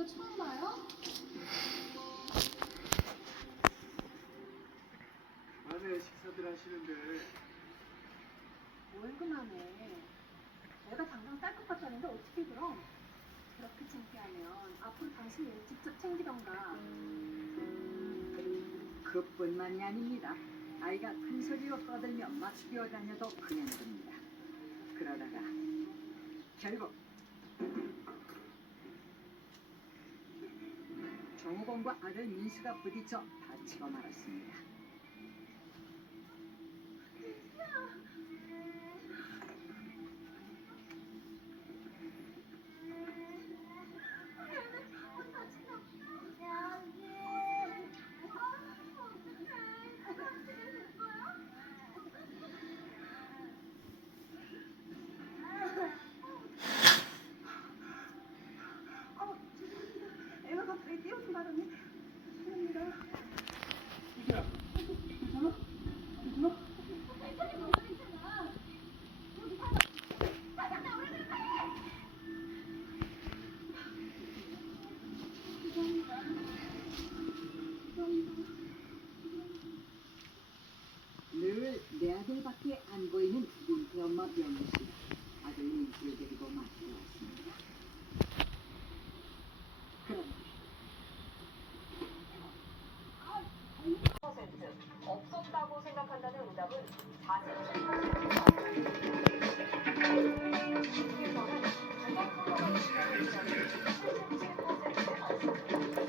오늘도 처음 봐요? 밤에 식사들 하시는데 뭘 그만해. 내가 당장 쌀 것 같다는데 어떻게 그럼? 그렇게 창피하면 앞으로 당신이 일 직접 챙기던가. 그뿐만이 아닙니다. 아이가 큰 소리로 떠들며 막 뛰어다녀도 그냥 됩니다. 그러다가 결국 정우공과 아들 민수가 부딪혀 다치고 말았습니다. 애가 갑자기 뛰어든다더니 죄송합니다. 수지야 괜찮아? 괜찮아? 늘 내 아들밖에 안 보이는 민태 엄마 명희 씨. 아들 민수를 데리고 마트에 왔습니다. 그런데 없었다고 생각한다는 응답은 47%입니다. 중에서는 가정 폭력을 의심하는 응답이 77%에 많습니다.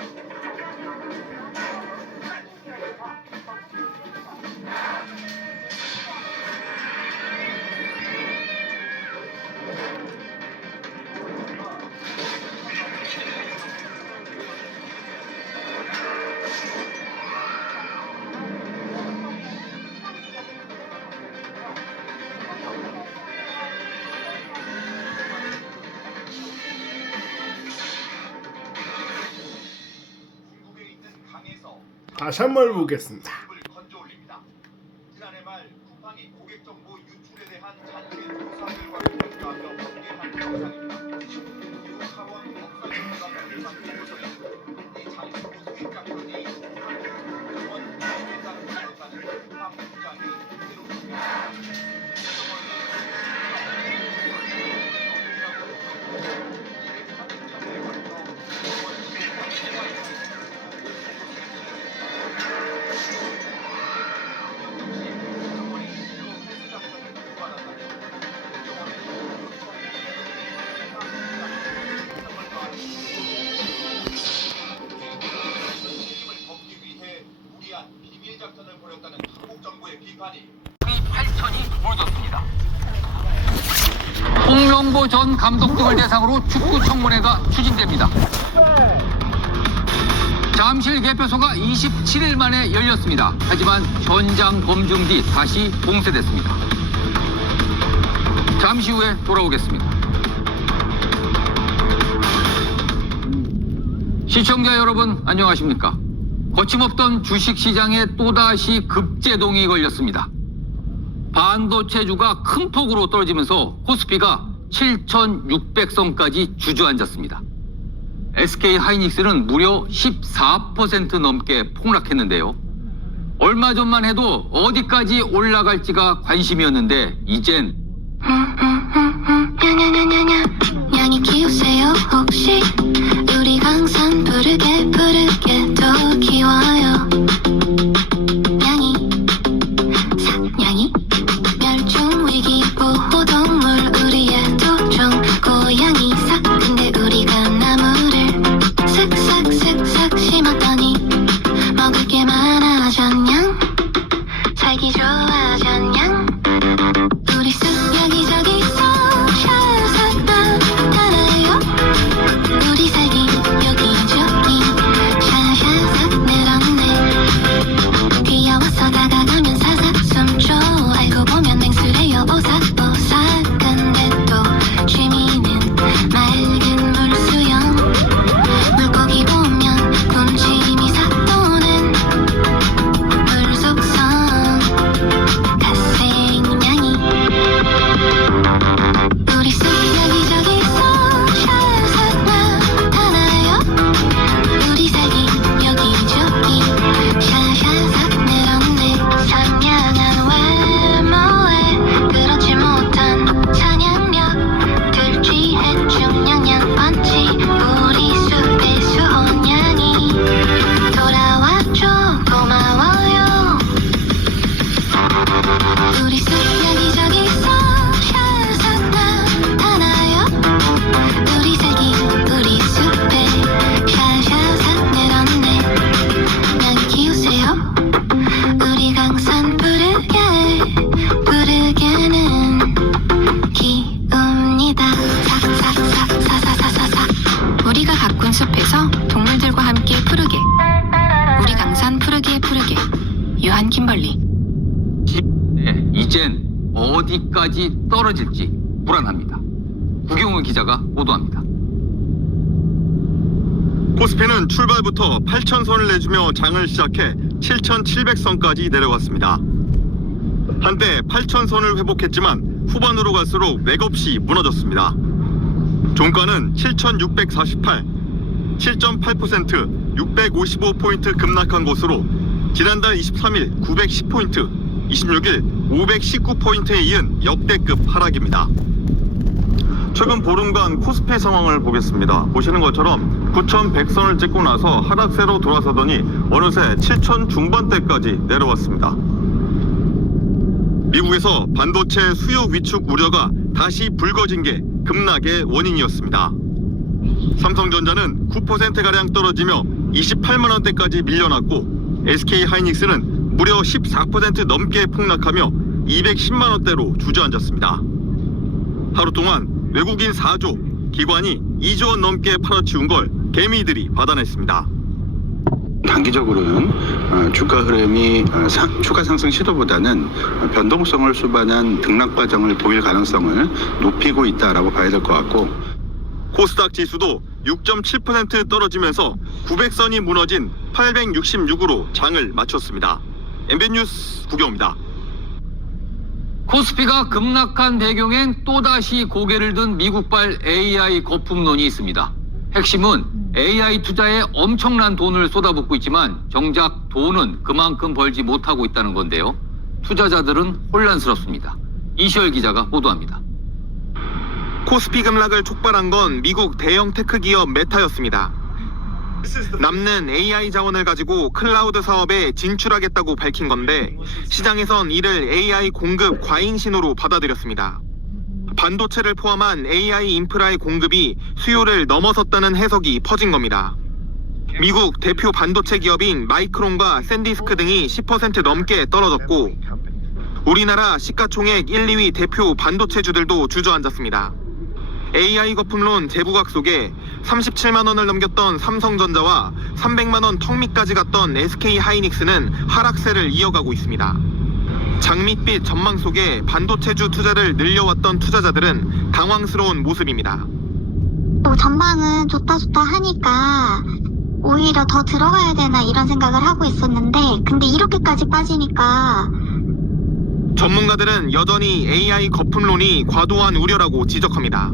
작년에 오는 확인 기회가 더 있습니다. 중국에 있는 강에서 다시 한 번 보겠습니다. 을 건져 올립니다. 지난해 말 쿠팡이 고객 정보 유출에 대한 자체 조사 결과를 발표하며 공개한 영상입니다. 미국 하원 법사위원회가 발표한 보고서에는 이 장신구 수익작전이 한국 국정원 대회장을 비롯하는 쿠팡 부장이 그대로 공개합니다. 비밀 작전을 벌였다는 한국 정부의 비판이 8천이 모여졌습니다. 홍명보 전 감독 등을 대상으로 축구 청문회가 추진됩니다. 잠실 개표소가 27일 만에 열렸습니다. 하지만 현장 검증 뒤 다시 봉쇄됐습니다. 잠시 후에 돌아오겠습니다. 시청자 여러분 안녕하십니까? 거침없던 주식시장에 또다시 급제동이 걸렸습니다. 반도체주가 큰 폭으로 떨어지면서 코스피가 7,600선까지 주저앉았습니다. SK 하이닉스는 무려 14% 넘게 폭락했는데요. 얼마 전만 해도 어디까지 올라갈지가 관심이었는데 이젠 양이 키우세요 혹시 우리 강산 부르게 더 키워요 양이 멸종위기 보호동물 우리의 도종 고양이 싹 근데 우리가 나무를 슥슥슥슥 심었더니 먹을 게 많아졌냥 살기 좋아졌냥 우리 숲 여기저기 어디까지 떨어질지 불안합니다. 구경훈 기자가 보도합니다. 코스피는 출발부터 8,000선을 내주며 장을 시작해 7,700선까지 내려갔습니다. 한때 8,000선을 회복했지만 후반으로 갈수록 맥없이 무너졌습니다. 종가는 7,648, 7.8%, 655포인트 급락한 곳으로 지난달 23일 910포인트, 26일 519포인트에 이은 역대급 하락입니다. 최근 보름간 코스피 상황을 보겠습니다. 보시는 것처럼 9,100선을 찍고 나서 하락세로 돌아서더니 어느새 7,000 중반대까지 내려왔습니다. 미국에서 반도체 수요 위축 우려가 다시 불거진 게 급락의 원인이었습니다. 삼성전자는 9%가량 떨어지며 28만 원대까지 밀려났고 SK하이닉스는 무려 14% 넘게 폭락하며 210만 원대로 주저앉았습니다. 하루 동안 외국인 4조, 기관이 2조 원 넘게 팔아치운 걸 개미들이 받아냈습니다. 단기적으로는 주가 흐름이 추가 상승 시도보다는 변동성을 수반한 등락 과정을 보일 가능성을 높이고 있다라고 봐야 될 것 같고, 코스닥 지수도 6.7% 떨어지면서 900선이 무너진 866으로 장을 마쳤습니다. MBN 뉴스 구경입니다. 코스피가 급락한 배경엔 또다시 고개를 든 미국발 AI 거품론이 있습니다. 핵심은 AI 투자에 엄청난 돈을 쏟아붓고 있지만 정작 돈은 그만큼 벌지 못하고 있다는 건데요. 투자자들은 혼란스럽습니다. 이시열 기자가 보도합니다. 코스피 급락을 촉발한 건 미국 대형 테크 기업 메타였습니다. 남는 AI 자원을 가지고 클라우드 사업에 진출하겠다고 밝힌 건데 시장에선 이를 AI 공급 과잉 신호로 받아들였습니다. 반도체를 포함한 AI 인프라의 공급이 수요를 넘어섰다는 해석이 퍼진 겁니다. 미국 대표 반도체 기업인 마이크론과 샌디스크 등이 10% 넘게 떨어졌고 우리나라 시가총액 1, 2위 대표 반도체주들도 주저앉았습니다. AI 거품론 재부각 속에 37만 원을 넘겼던 삼성전자와 300만 원 턱 밑까지 갔던 SK하이닉스는 하락세를 이어가고 있습니다. 장밋빛 전망 속에 반도체주 투자를 늘려왔던 투자자들은 당황스러운 모습입니다. 전망은 좋다 하니까 오히려 더 들어가야 되나 이런 생각을 하고 있었는데 근데 이렇게까지 빠지니까 전문가들은 여전히 AI 거품론이 과도한 우려라고 지적합니다.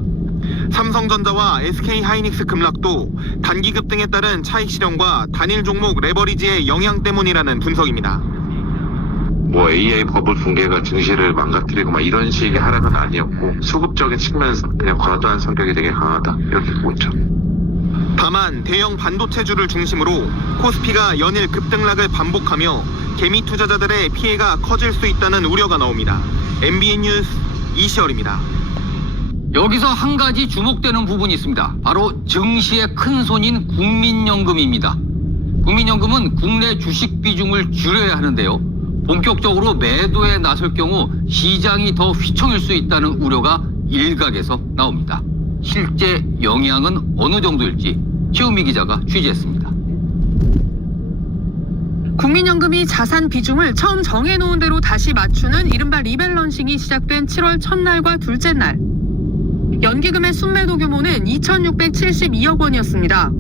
삼성전자와 SK하이닉스 급락도 단기 급등에 따른 차익 실현과 단일 종목 레버리지의 영향 때문이라는 분석입니다. 뭐 AI 버블 붕괴가 증시를 망가뜨리고 이런 식의 하락은 아니었고 수급적인 측면에서 그냥 과도한 성격이 되게 강하다 이렇게 보고 있죠. 다만 대형 반도체주를 중심으로 코스피가 연일 급등락을 반복하며 개미 투자자들의 피해가 커질 수 있다는 우려가 나옵니다. MBN 뉴스 이시열입니다. 여기서 한 가지 주목되는 부분이 있습니다. 바로 증시의 큰 손인 국민연금입니다. 국민연금은 국내 주식 비중을 줄여야 하는데요. 본격적으로 매도에 나설 경우 시장이 더 휘청일 수 있다는 우려가 일각에서 나옵니다. 실제 영향은 어느 정도일지 최우미 기자가 취재했습니다. 국민연금이 자산 비중을 처음 정해놓은 대로 다시 맞추는 이른바 리밸런싱이 시작된 7월 첫날과 둘째 날. 연기금의 순매도 규모는 2,672억 원이었습니다.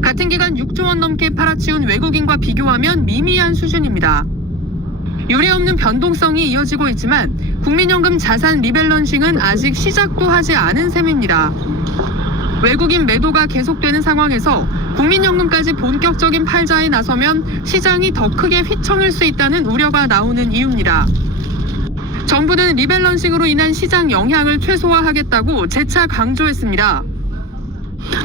같은 기간 6조 원 넘게 팔아치운 외국인과 비교하면 미미한 수준입니다. 유례없는 변동성이 이어지고 있지만 국민연금 자산 리밸런싱은 아직 시작도 하지 않은 셈입니다. 외국인 매도가 계속되는 상황에서 국민연금까지 본격적인 팔자에 나서면 시장이 더 크게 휘청일 수 있다는 우려가 나오는 이유입니다. 정부는 리밸런싱으로 인한 시장 영향을 최소화하겠다고 재차 강조했습니다.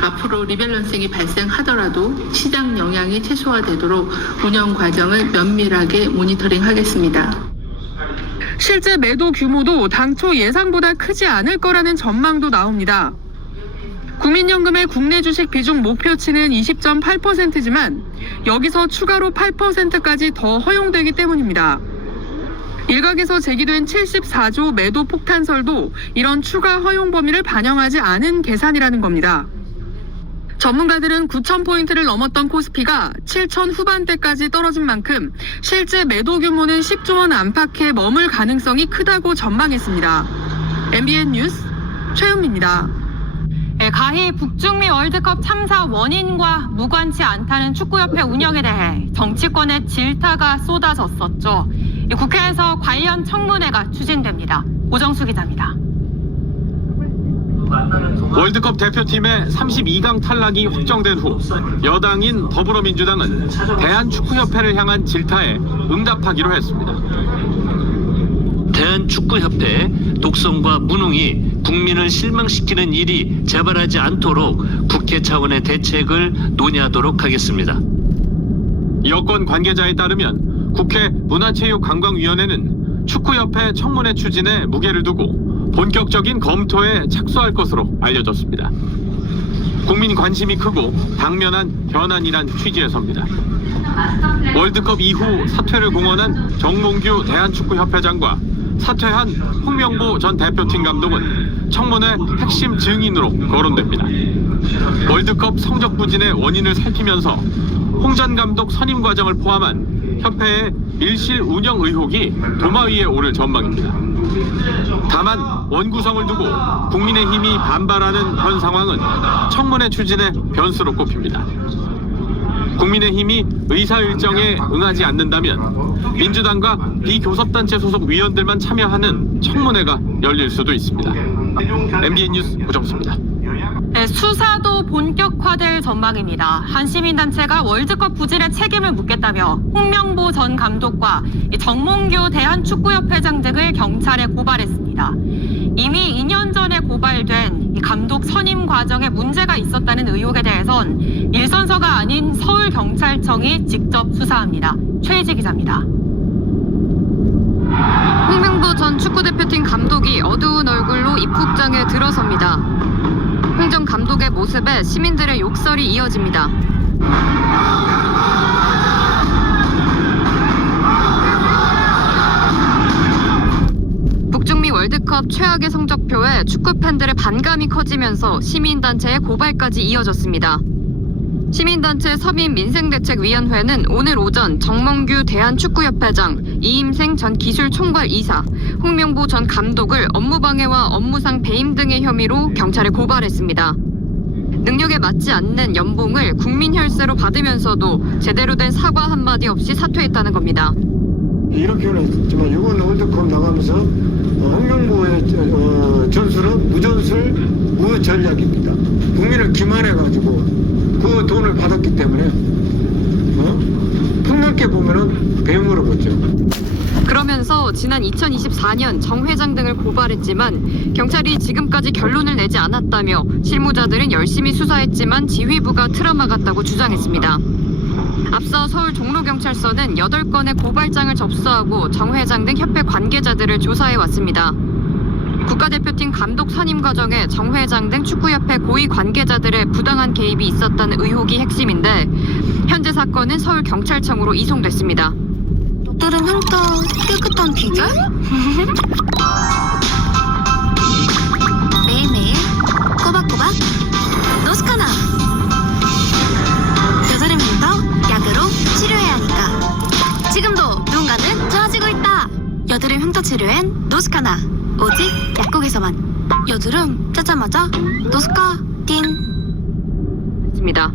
앞으로 리밸런싱이 발생하더라도 시장 영향이 최소화되도록 운영 과정을 면밀하게 모니터링하겠습니다. 실제 매도 규모도 당초 예상보다 크지 않을 거라는 전망도 나옵니다. 국민연금의 국내 주식 비중 목표치는 20.8%지만 여기서 추가로 8%까지 더 허용되기 때문입니다. 일각에서 제기된 74조 매도 폭탄설도 이런 추가 허용 범위를 반영하지 않은 계산이라는 겁니다. 전문가들은 9,000포인트를 넘었던 코스피가 7,000 후반대까지 떨어진 만큼 실제 매도 규모는 10조 원 안팎에 머물 가능성이 크다고 전망했습니다. MBN 뉴스 최은미입니다. 가히 북중미 월드컵 참사 원인과 무관치 않다는 축구협회 운영에 대해 정치권의 질타가 쏟아졌었죠. 국회에서 관련 청문회가 추진됩니다. 고정수 기자입니다. 월드컵 대표팀의 32강 탈락이 확정된 후 여당인 더불어민주당은 대한축구협회를 향한 질타에 응답하기로 했습니다. 대한축구협회 독선과 무능이 국민을 실망시키는 일이 재발하지 않도록 국회 차원의 대책을 논의하도록 하겠습니다. 여권 관계자에 따르면 국회 문화체육관광위원회는 축구협회 청문회 추진에 무게를 두고 본격적인 검토에 착수할 것으로 알려졌습니다. 국민 관심이 크고 당면한 현안이란 취지에서입니다. 월드컵 이후 사퇴를 공언한 정몽규 대한축구협회장과 사퇴한 홍명보 전 대표팀 감독은 청문회 핵심 증인으로 거론됩니다. 월드컵 성적 부진의 원인을 살피면서 홍 전 감독 선임 과정을 포함한 협회의 밀실 운영 의혹이 도마 위에 오를 전망입니다. 다만 원구성을 두고 국민의힘이 반발하는 현 상황은 청문회 추진의 변수로 꼽힙니다. 국민의힘이 의사 일정에 응하지 않는다면 민주당과 비교섭단체 소속 위원들만 참여하는 청문회가 열릴 수도 있습니다. MBN 뉴스 고정수입니다. 수사도 본격화될 전망입니다. 한 시민단체가 월드컵 부진의 책임을 묻겠다며 홍명보 전 감독과 정몽규 대한축구협회장 등을 경찰에 고발했습니다. 이미 2년 전에 고발된 감독 선임 과정에 문제가 있었다는 의혹에 대해선 일선서가 아닌 서울경찰청이 직접 수사합니다. 최희지 기자입니다. 홍명보 전 축구대표팀 감독이 어두운 얼굴로 입국장에 들어섭니다. 홍 전 감독의 모습에 시민들의 욕설이 이어집니다. 북중미 월드컵 최악의 성적표에 축구 팬들의 반감이 커지면서 시민단체의 고발까지 이어졌습니다. 시민단체 서민민생대책위원회는 오늘 오전 정몽규 대한축구협회장, 이임생 전 기술총괄 이사, 홍명보 전 감독을 업무방해와 업무상 배임 등의 혐의로 경찰에 고발했습니다. 능력에 맞지 않는 연봉을 국민혈세로 받으면서도 제대로 된 사과 한마디 없이 사퇴했다는 겁니다. 이렇게는 했지만 이번 월드컵 나가면서 홍명보의 전술은 무전술 무전략입니다. 국민을 기만해가지고 그 돈을 받았기 때문에 폭넓게 보면은 배움으로 보죠. 그러면서 지난 2024년 정 회장 등을 고발했지만 경찰이 지금까지 결론을 내지 않았다며 실무자들은 열심히 수사했지만 지휘부가 트라우마 같다고 주장했습니다. 앞서 서울 종로경찰서는 8건의 고발장을 접수하고 정 회장 등 협회 관계자들을 조사해 왔습니다. 국가대표팀 감독 선임 과정에 정 회장 등 축구협회 고위 관계자들의 부당한 개입이 있었다는 의혹이 핵심인데 현재 사건은 서울경찰청으로 이송됐습니다. 뚜른 흉터 깨끗한 비결? 매일매일 꼬박꼬박 노스카나. 여드름 흉터 약으로 치료해야 하니까 지금도 누군가는 좋아지고 있다. 여드름 흉터 치료엔 노스카나. 오직 약국에서만. 여드름 짜자마자 노스카딘. 있습니다.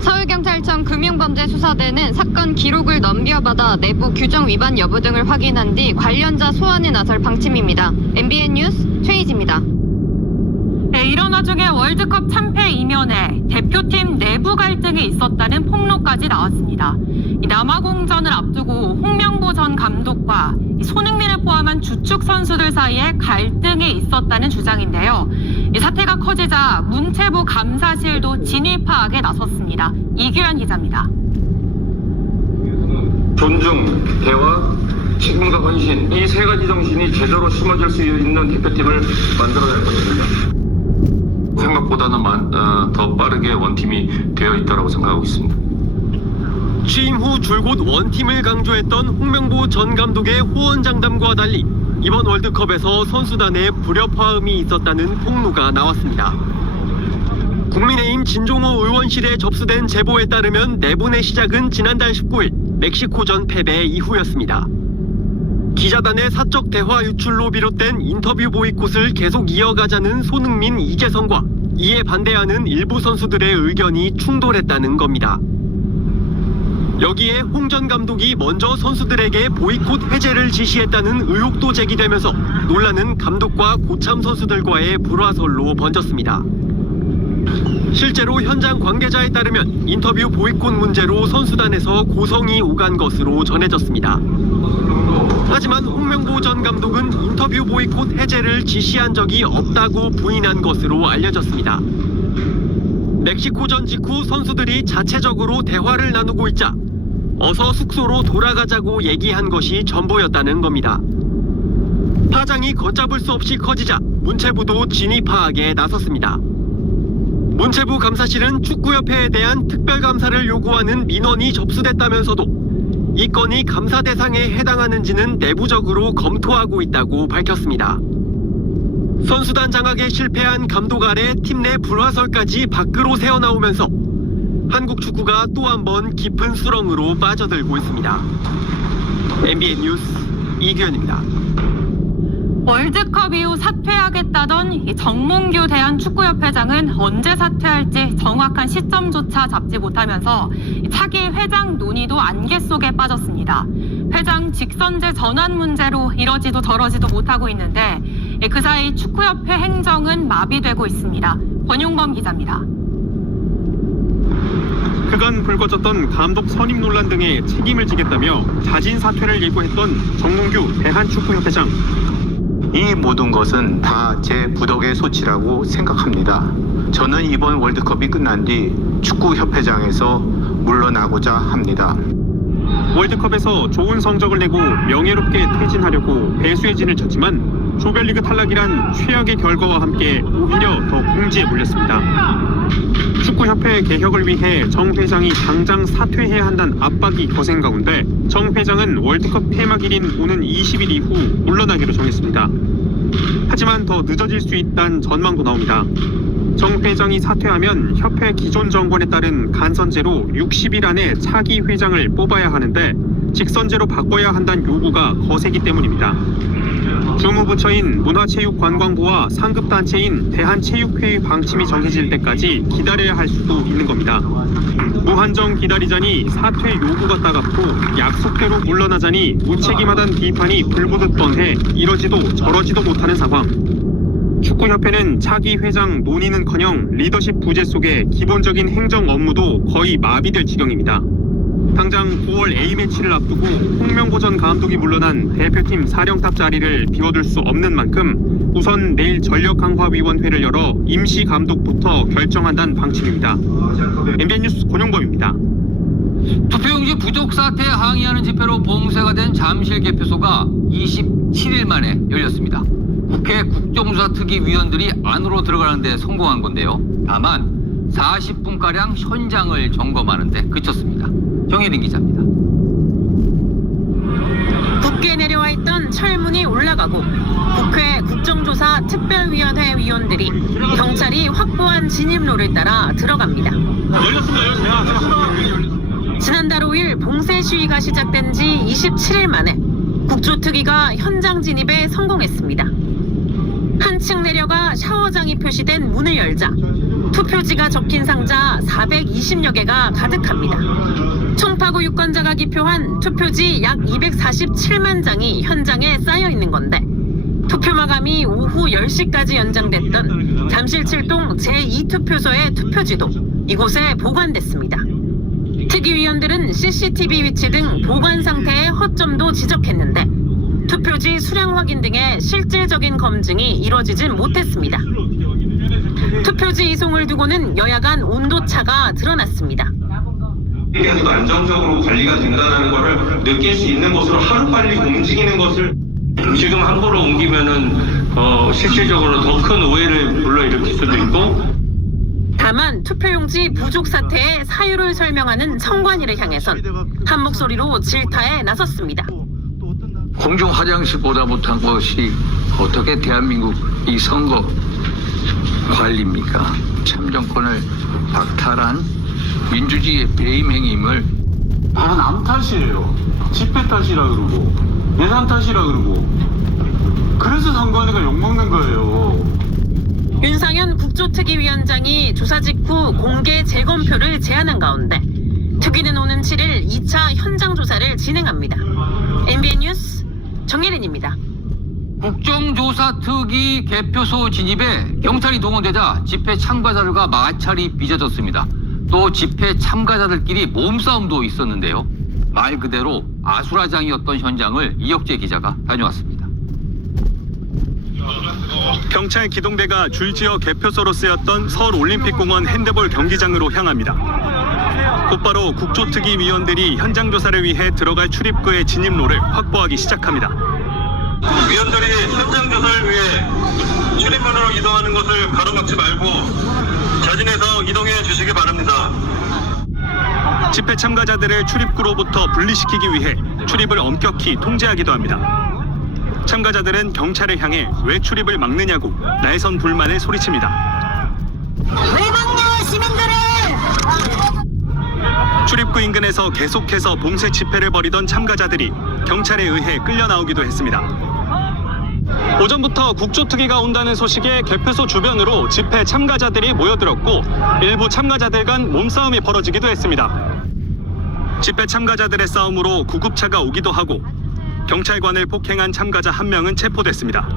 서울경찰청 금융범죄수사대는 사건 기록을 넘겨받아 내부 규정 위반 여부 등을 확인한 뒤 관련자 소환에 나설 방침입니다. MBN 뉴스 최희지입니다. 이런 와중에 월드컵 참패 이면에 대표팀 내부 갈등이 있었다는 폭로까지 나왔습니다. 남아공전을 앞두고 홍명보 전 감독과 손흥민을 포함한 주축 선수들 사이에 갈등이 있었다는 주장인데요. 이 사태가 커지자 문체부 감사실도 진위 파악에 나섰습니다. 이규현 기자입니다. 존중, 대화, 책임과 헌신, 이 세 가지 정신이 제대로 심어질 수 있는 대표팀을 만들어낼 것입니다. 생각보다는 더 빠르게 원팀이 되어 있다고 생각하고 있습니다. 취임 후 줄곧 원팀을 강조했던 홍명보 전 감독의 호언장담과 달리 이번 월드컵에서 선수단에 불협화음이 있었다는 폭로가 나왔습니다. 국민의힘 진종호 의원실에 접수된 제보에 따르면 내분의 시작은 지난달 19일 멕시코전 패배 이후였습니다. 기자단의 사적 대화 유출로 비롯된 인터뷰 보이콧을 계속 이어가자는 손흥민, 이재성과 이에 반대하는 일부 선수들의 의견이 충돌했다는 겁니다. 여기에 홍 전 감독이 먼저 선수들에게 보이콧 해제를 지시했다는 의혹도 제기되면서 논란은 감독과 고참 선수들과의 불화설로 번졌습니다. 실제로 현장 관계자에 따르면 인터뷰 보이콧 문제로 선수단에서 고성이 오간 것으로 전해졌습니다. 하지만 홍명보 전 감독은 인터뷰 보이콧 해제를 지시한 적이 없다고 부인한 것으로 알려졌습니다. 멕시코전 직후 선수들이 자체적으로 대화를 나누고 있자 어서 숙소로 돌아가자고 얘기한 것이 전부였다는 겁니다. 파장이 걷잡을 수 없이 커지자 문체부도 진위 파악에 나섰습니다. 문체부 감사실은 축구협회에 대한 특별감사를 요구하는 민원이 접수됐다면서도 이 건이 감사 대상에 해당하는지는 내부적으로 검토하고 있다고 밝혔습니다. 선수단 장악에 실패한 감독 아래 팀 내 불화설까지 밖으로 새어나오면서 한국 축구가 또 한 번 깊은 수렁으로 빠져들고 있습니다. MBN 뉴스 이규현입니다. 월드컵 이후 사퇴하겠다던 이 정몽규 대한축구협회장은 언제 사퇴할지 정확한 시점조차 잡지 못하면서 차기 회장 논의도 안개 속에 빠졌습니다. 회장 직선제 전환 문제로 이러지도 저러지도 못하고 있는데 그 사이 축구협회 행정은 마비되고 있습니다. 권용범 기자입니다. 그간 불거졌던 감독 선임 논란 등에 책임을 지겠다며 자진 사퇴를 예고했던 정몽규 대한축구협회장. 이 모든 것은 다 제 부덕의 소치라고 생각합니다. 저는 이번 월드컵이 끝난 뒤 축구협회장에서 물러나고자 합니다. 월드컵에서 좋은 성적을 내고 명예롭게 퇴진하려고 배수의 진을 쳤지만 조별리그 탈락이란 최악의 결과와 함께 오히려 더 궁지에 몰렸습니다. 축구협회 개혁을 위해 정 회장이 당장 사퇴해야 한다는 압박이 거센 가운데 정 회장은 월드컵 폐막일인 오는 20일 이후 물러나기로 정했습니다. 하지만 더 늦어질 수 있다는 전망도 나옵니다. 정 회장이 사퇴하면 협회 기존 정권에 따른 간선제로 60일 안에 차기 회장을 뽑아야 하는데 직선제로 바꿔야 한다는 요구가 거세기 때문입니다. 주무부처인 문화체육관광부와 상급단체인 대한체육회의 방침이 정해질 때까지 기다려야 할 수도 있는 겁니다. 무한정 기다리자니 사퇴 요구가 따갑고 약속대로 물러나자니 무책임하다는 비판이 불붙을 뻔해 이러지도 저러지도 못하는 상황. 축구협회는 차기 회장 논의는커녕 리더십 부재 속에 기본적인 행정 업무도 거의 마비될 지경입니다. 당장 9월 A매치를 앞두고 홍명보 전 감독이 물러난 대표팀 사령탑 자리를 비워둘 수 없는 만큼 우선 내일 전력강화위원회를 열어 임시 감독부터 결정한다는 방침입니다. MBN 뉴스 권용범입니다. 투표용지 부족 사태에 항의하는 집회로 봉쇄가 된 잠실 개표소가 27일 만에 열렸습니다. 국회 국정조사 특위 위원들이 안으로 들어가는 데 성공한 건데요. 다만 40분가량 현장을 점검하는 데 그쳤습니다. 정혜린 기자입니다. 국회에 내려와 있던 철문이 올라가고 국회 국정조사 특별위원회 위원들이 경찰이 확보한 진입로를 따라 들어갑니다. 지난달 5일 봉쇄 시위가 시작된 지 27일 만에 국조특위가 현장 진입에 성공했습니다. 한층 내려가 샤워장이 표시된 문을 열자 투표지가 적힌 상자 420여 개가 가득합니다. 총파고 유권자가 기표한 투표지 약 247만 장이 현장에 쌓여 있는 건데 투표 마감이 오후 10시까지 연장됐던 잠실 7동 제2투표소의 투표지도 이곳에 보관됐습니다. 특위위원들은 CCTV 위치 등 보관 상태의 허점도 지적했는데 투표지 수량 확인 등의 실질적인 검증이 이뤄지진 못했습니다. 투표지 이송을 두고는 여야 간 온도차가 드러났습니다. 계속 안정적으로 관리가 된다는 것을 느낄 수 있는 곳으로 하루빨리 움직이는 것을 지금 함부로 옮기면은 실질적으로 더 큰 오해를 불러일으킬 수도 있고 다만 투표용지 부족 사태의 사유를 설명하는 선관위를 향해선 한 목소리로 질타에 나섰습니다. 공중 화장실 보다 못한 것이 어떻게 대한민국 이 선거 관리입니까? 참정권을 박탈한 민주주의의 배임 행위임을 바로 남 탓이에요. 집회 탓이라 그러고 예산 탓이라 그러고 그래서 선관위가 욕먹는 거예요. 윤상현 국조특위위원장이 조사 직후 공개 재검표를 제안한 가운데 특위는 오는 7일 2차 현장 조사를 진행합니다. MBN 뉴스 정예린입니다. 국정조사특위 개표소 진입에 경찰이 동원되자 집회 참가자들과 마찰이 빚어졌습니다. 또 집회 참가자들끼리 몸싸움도 있었는데요. 말 그대로 아수라장이었던 현장을 이혁재 기자가 다녀왔습니다. 경찰 기동대가 줄지어 개표소로 쓰였던 서울올림픽공원 핸드볼 경기장으로 향합니다. 곧바로 국조특위 위원들이 현장 조사를 위해 들어갈 출입구의 진입로를 확보하기 시작합니다. 위원들이 현장 조사를 위해 출입문으로 이동하는 것을 가로막지 말고 자진해서 이동해 주시기 바랍니다. 집회 참가자들을 출입구로부터 분리시키기 위해 출입을 엄격히 통제하기도 합니다. 참가자들은 경찰을 향해 왜 출입을 막느냐고 날선 불만을 소리칩니다. 왜 막냐 시민들을! 출입구 인근에서 계속해서 봉쇄 집회를 벌이던 참가자들이 경찰에 의해 끌려 나오기도 했습니다. 오전부터 국조특위가 온다는 소식에 개표소 주변으로 집회 참가자들이 모여들었고 일부 참가자들 간 몸싸움이 벌어지기도 했습니다. 집회 참가자들의 싸움으로 구급차가 오기도 하고 경찰관을 폭행한 참가자 한 명은 체포됐습니다.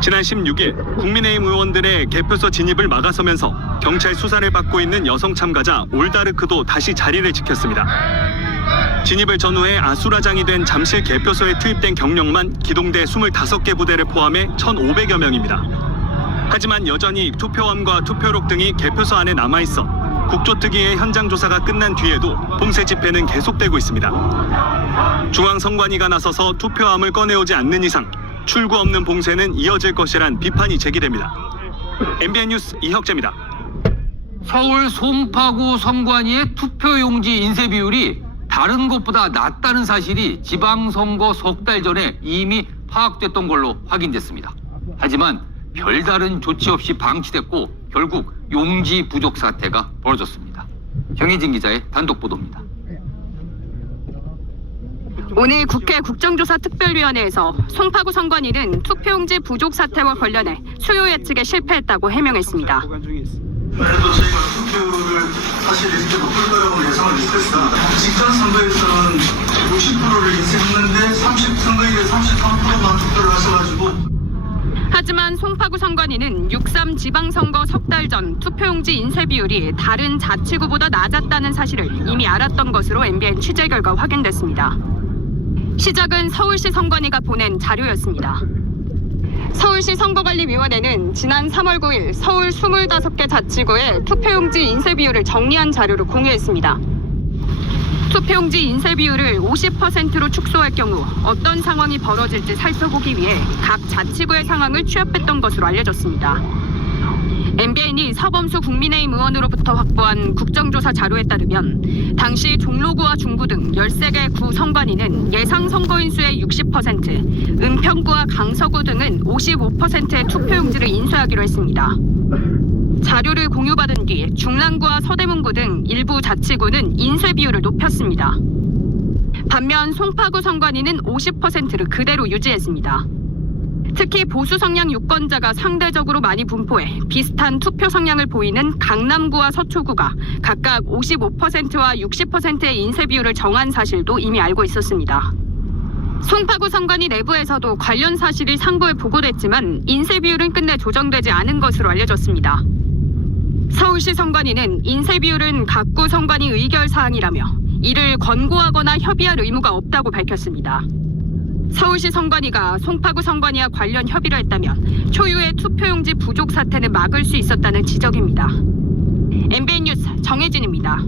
지난 16일 국민의힘 의원들의 개표소 진입을 막아서면서 경찰 수사를 받고 있는 여성 참가자 올다르크도 다시 자리를 지켰습니다. 진입을 전후해 아수라장이 된 잠실 개표소에 투입된 경력만 기동대 25개 부대를 포함해 1,500여 명입니다. 하지만 여전히 투표함과 투표록 등이 개표소 안에 남아있어 국조특위의 현장 조사가 끝난 뒤에도 봉쇄 집회는 계속되고 있습니다. 중앙선관위가 나서서 투표함을 꺼내오지 않는 이상 출구 없는 봉쇄는 이어질 것이란 비판이 제기됩니다. MBN 뉴스 이혁재입니다. 서울 송파구 선관위의 투표용지 인쇄 비율이 다른 곳보다 낮다는 사실이 지방선거 석 달 전에 이미 파악됐던 걸로 확인됐습니다. 하지만 별다른 조치 없이 방치됐고 결국 용지 부족 사태가 벌어졌습니다. 정혜진 기자의 단독 보도입니다. 오늘 국회 국정조사특별위원회에서 송파구 선관위는 투표용지 부족 사태와 관련해 수요 예측에 실패했다고 해명했습니다. 그래도 저희가 투표율을 사실 이렇게 높을 거라고 예상을 못했습니다. 직전 선거에서는 60%를 예상했는데 선거일에 33%만 투표를 하셔가지고. 하지만 송파구 선관위는 6.3 지방선거 석 달 전 투표용지 인쇄 비율이 다른 자치구보다 낮았다는 사실을 이미 알았던 것으로 MBN 취재 결과 확인됐습니다. 시작은 서울시 선관위가 보낸 자료였습니다. 서울시 선거관리위원회는 지난 3월 9일 서울 25개 자치구의 투표용지 인쇄 비율을 정리한 자료를 공유했습니다. 투표용지 인쇄 비율을 50%로 축소할 경우 어떤 상황이 벌어질지 살펴보기 위해 각 자치구의 상황을 취합했던 것으로 알려졌습니다. MBN이 서범수 국민의힘 의원으로부터 확보한 국정조사 자료에 따르면 당시 종로구와 중구 등 13개 구 선관위는 예상 선거인 수의 60%, 은평구와 강서구 등은 55%의 투표용지를 인쇄하기로 했습니다. 자료를 공유받은 뒤 중랑구와 서대문구 등 일부 자치구는 인쇄 비율을 높였습니다. 반면 송파구 선관위는 50%를 그대로 유지했습니다. 특히 보수 성향 유권자가 상대적으로 많이 분포해 비슷한 투표 성향을 보이는 강남구와 서초구가 각각 55%와 60%의 인쇄 비율을 정한 사실도 이미 알고 있었습니다. 송파구 선관위 내부에서도 관련 사실이 상부에 보고됐지만 인쇄 비율은 끝내 조정되지 않은 것으로 알려졌습니다. 서울시 선관위는 인쇄 비율은 각 구 선관위 의결 사항이라며 이를 권고하거나 협의할 의무가 없다고 밝혔습니다. 서울시 선관위가 송파구 선관위와 관련 협의를 했다면 초유의 투표용지 부족 사태는 막을 수 있었다는 지적입니다. MBN 뉴스 정혜진입니다.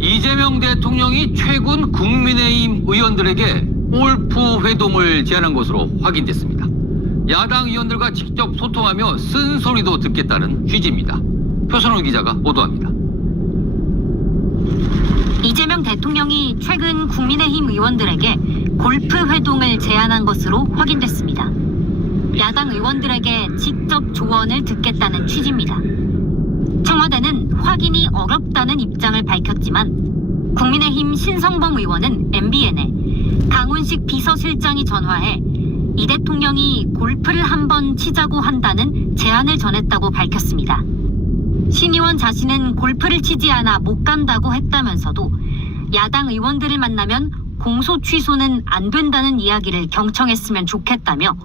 이재명 대통령이 최근 국민의힘 의원들에게 골프 회동을 제안한 것으로 확인됐습니다. 야당 의원들과 직접 소통하며 쓴소리도 듣겠다는 취지입니다. 표선호 기자가 보도합니다. 이재명 대통령이 최근 국민의힘 의원들에게 골프 회동을 제안한 것으로 확인됐습니다. 야당 의원들에게 직접 조언을 듣겠다는 취지입니다. 청와대는 확인이 어렵다는 입장을 밝혔지만 국민의힘 신성범 의원은 MBN에 강훈식 비서실장이 전화해 이 대통령이 골프를 한번 치자고 한다는 제안을 전했다고 밝혔습니다. 신 의원 자신은 골프를 치지 않아 못 간다고 했다면서도 야당 의원들을 만나면 공소 취소는 안 된다는 이야기를 경청했으면 좋겠다며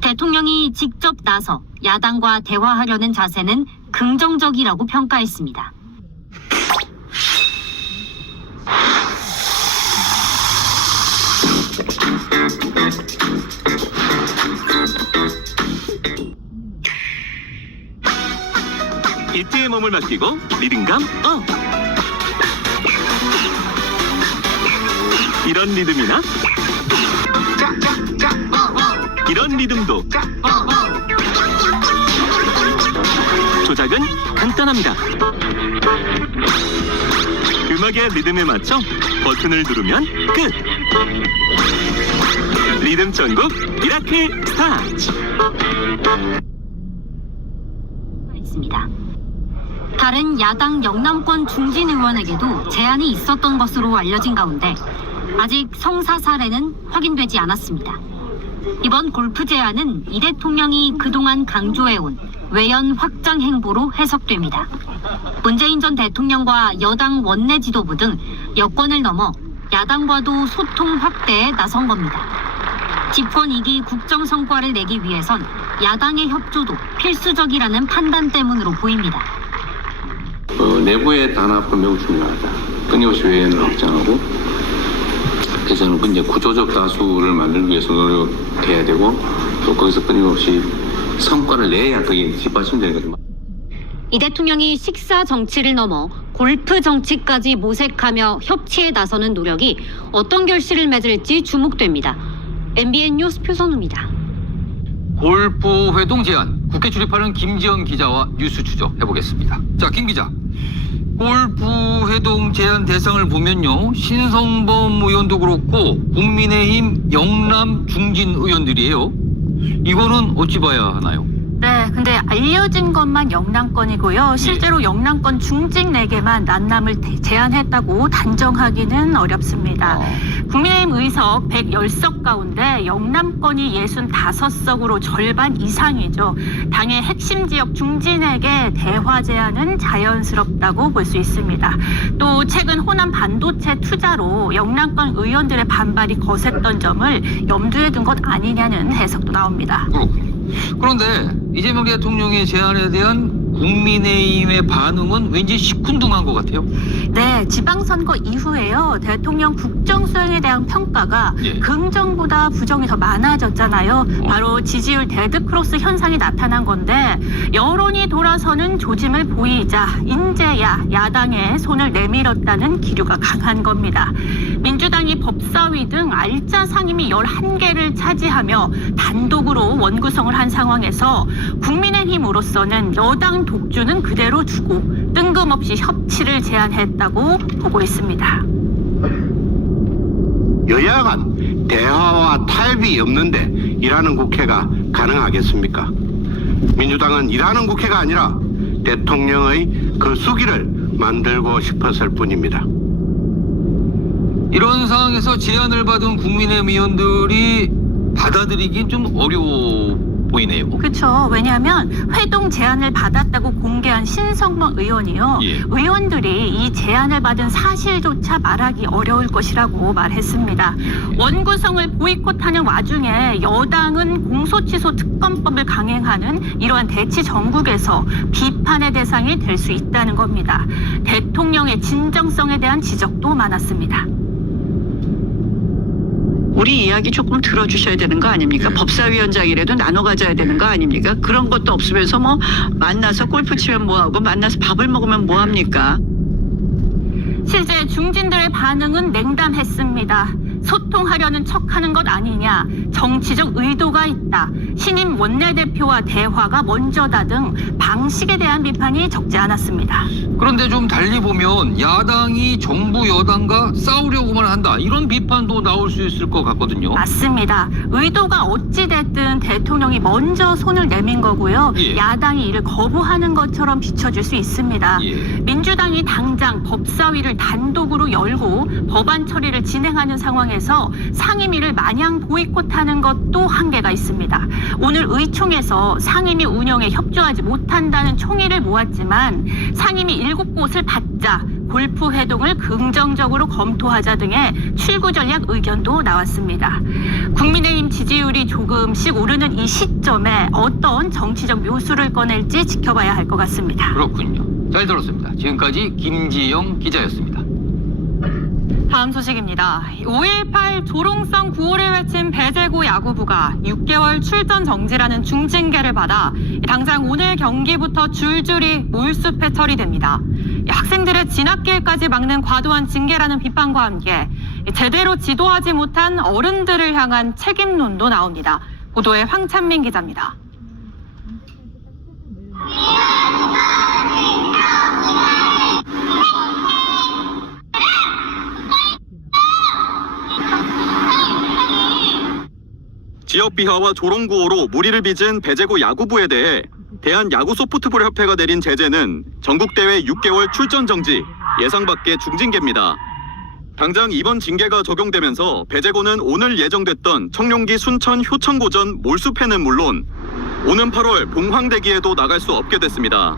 대통령이 직접 나서 야당과 대화하려는 자세는 긍정적이라고 평가했습니다. 이때의 몸을 맡기고 리듬감 업! 이런 리듬이나 이런 리듬도 조작은 간단합니다. 음악의 리듬에 맞춰 버튼을 누르면 끝! 리듬 천국 미라클 스타트! 있습니다. 다른 야당 영남권 중진 의원에게도 제안이 있었던 것으로 알려진 가운데 아직 성사 사례는 확인되지 않았습니다. 이번 골프 제안은 이 대통령이 그동안 강조해온 외연 확장 행보로 해석됩니다. 문재인 전 대통령과 여당 원내 지도부 등 여권을 넘어 야당과도 소통 확대에 나선 겁니다. 집권 2기 국정 성과를 내기 위해선 야당의 협조도 필수적이라는 판단 때문으로 보입니다. 내부의 단합은 매우 중요하다. 끊임없이 외연을 확장하고 그래서 저는 이제 구조적 다수를 만들기 위해서 노력해야 되고 또 거기서 끊임없이 성과를 내야 그게 뒷받침되는 거죠. 이 대통령이 식사 정치를 넘어 골프 정치까지 모색하며 협치에 나서는 노력이 어떤 결실을 맺을지 주목됩니다. MBN 뉴스 표선우입니다. 골프 회동 제안 국회 출입하는 김지영 기자와 뉴스 추적해보겠습니다. 자, 김 기자. 골프 회동 제안 대상을 보면요. 신성범 의원도 그렇고 국민의힘 영남 중진 의원들이에요. 이거는 어찌 봐야 하나요? 네, 근데 알려진 것만 영남권이고요. 실제로 영남권 중진 4개만 난남을 제안했다고 단정하기는 어렵습니다. 국민의힘 의석 110석 가운데 영남권이 65석으로 절반 이상이죠. 당의 핵심 지역 중진에게 대화 제안은 자연스럽다고 볼 수 있습니다. 또 최근 호남 반도체 투자로 영남권 의원들의 반발이 거셌던 점을 염두에 둔 것 아니냐는 해석도 나옵니다. 그런데 이재명 대통령의 제안에 대한 국민의힘의 반응은 왠지 시큰둥한 것 같아요. 네, 지방선거 이후에요. 대통령 국정 수행에 대한 평가가 긍정보다 부정이 더 많아졌잖아요. 바로 지지율 데드크로스 현상이 나타난 건데 여론이 돌아서는 조짐을 보이자 인제야 야당에 손을 내밀었다는 기류가 강한 겁니다. 민주당이 법사위 등 알짜 상임위 11개를 차지하며 단독으로 원구성을 한 상황에서 국민의힘으로서는 여당 독주는 그대로 두고 뜬금없이 협치를 제안했다고 보고 있습니다. 여야 간 대화와 타협이 없는데 일하는 국회가 가능하겠습니까? 민주당은 일하는 국회가 아니라 대통령의 그 수기를 만들고 싶었을 뿐입니다. 이런 상황에서 제안을 받은 국민의힘 의원들이 받아들이긴 좀 어려워 보이네요. 그렇죠. 왜냐하면 회동 제안을 받았다고 공개한 신성범 의원이요. 의원들이 이 제안을 받은 사실조차 말하기 어려울 것이라고 말했습니다. 원구성을 보이콧하는 와중에 여당은 공소취소 특검법을 강행하는 이러한 대치 정국에서 비판의 대상이 될 수 있다는 겁니다. 대통령의 진정성에 대한 지적도 많았습니다. 우리 이야기 조금 들어주셔야 되는 거 아닙니까? 법사위원장이라도 나눠 가져야 되는 거 아닙니까? 그런 것도 없으면서 뭐 만나서 골프 치면 뭐하고 만나서 밥을 먹으면 뭐합니까? 실제 중진들의 반응은 냉담했습니다. 소통하려는 척하는 것 아니냐, 정치적 의도가 있다, 신임 원내대표와 대화가 먼저다 등 방식에 대한 비판이 적지 않았습니다. 그런데 좀 달리 보면 야당이 정부 여당과 싸우려고만 한다, 이런 비판도 나올 수 있을 것 같거든요. 맞습니다. 의도가 어찌됐든 대통령이 먼저 손을 내민 거고요. 예. 야당이 이를 거부하는 것처럼 비춰질 수 있습니다. 예. 민주당이 당장 법사위를 단독으로 열고 법안 처리를 진행하는 상황에서 상임위를 마냥 보이콧하는 것도 한계가 있습니다. 오늘 의총에서 상임위 운영에 협조하지 못한다는 총의를 모았지만 상임위 7곳을 받자, 골프 회동을 긍정적으로 검토하자 등의 출구 전략 의견도 나왔습니다. 국민의힘 지지율이 조금씩 오르는 이 시점에 어떤 정치적 묘수를 꺼낼지 지켜봐야 할 것 같습니다. 그렇군요. 잘 들었습니다. 지금까지 김지영 기자였습니다. 다음 소식입니다. 5.18 조롱성 구호를 외친 배제고 야구부가 6개월 출전 정지라는 중징계를 받아 당장 오늘 경기부터 줄줄이 몰수패 처리됩니다. 학생들의 진학길까지 막는 과도한 징계라는 비판과 함께 제대로 지도하지 못한 어른들을 향한 책임론도 나옵니다. 보도에 황찬민 기자입니다. 지역 비하와 조롱구호로 무리를 빚은 배제고 야구부에 대해 대한야구소프트볼협회가 내린 제재는 전국대회 6개월 출전 정지, 예상 밖의 중징계입니다. 당장 이번 징계가 적용되면서 배제고는 오늘 예정됐던 청룡기 순천 효천고전 몰수패는 물론 오는 8월 봉황대기에도 나갈 수 없게 됐습니다.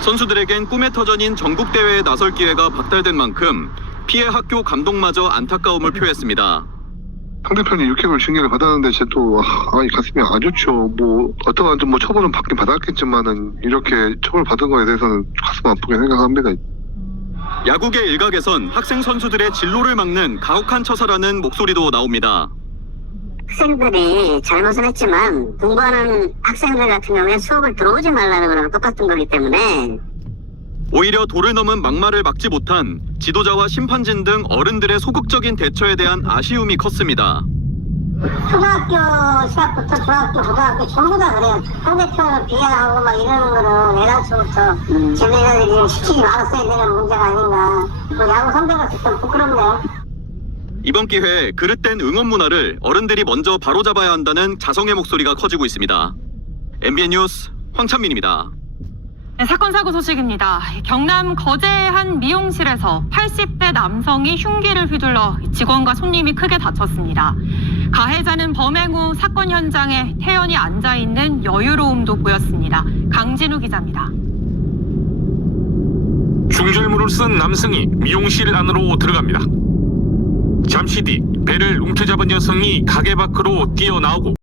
선수들에겐 꿈의 터전인 전국대회에 나설 기회가 박탈된 만큼 피해 학교 감독마저 안타까움을 표했습니다. 상대편이 6개월 징계를 받았는데 제 또 가슴이 안 좋죠. 뭐 어떠한 좀 처벌은 받긴 받았겠지만은 이렇게 처벌 받은 거에 대해서는 가슴 아프게 생각합니다. 야구계 일각에선 학생 선수들의 진로를 막는 가혹한 처사라는 목소리도 나옵니다. 학생들이 잘못은 했지만 공부하는 학생들 같은 경우에 수업을 들어오지 말라는 거랑 똑같은 거기 때문에 오히려 도를 넘은 막말을 막지 못한 지도자와 심판진 등 어른들의 소극적인 대처에 대한 아쉬움이 컸습니다. 초등학교 시합부터 중학교, 고등학교 전부 다 그래요. 상대편을 비하하고 막 이러는 거는 애당초부터 쟤네들이 시키지 말았어야 되는 문제가 아닌가. 뭐 야구 선배로서 좀 부끄럽네요. 이번 기회에 그릇된 응원 문화를 어른들이 먼저 바로잡아야 한다는 자성의 목소리가 커지고 있습니다. MBN 뉴스 황찬민입니다. 네, 사건 사고 소식입니다. 경남 거제의 한 미용실에서 80대 남성이 흉기를 휘둘러 직원과 손님이 크게 다쳤습니다. 가해자는 범행 후 사건 현장에 태연히 앉아있는 여유로움도 보였습니다. 강진우 기자입니다. 중절모를 쓴 남성이 미용실 안으로 들어갑니다. 잠시 뒤 배를 움켜잡은 여성이 가게 밖으로 뛰어나오고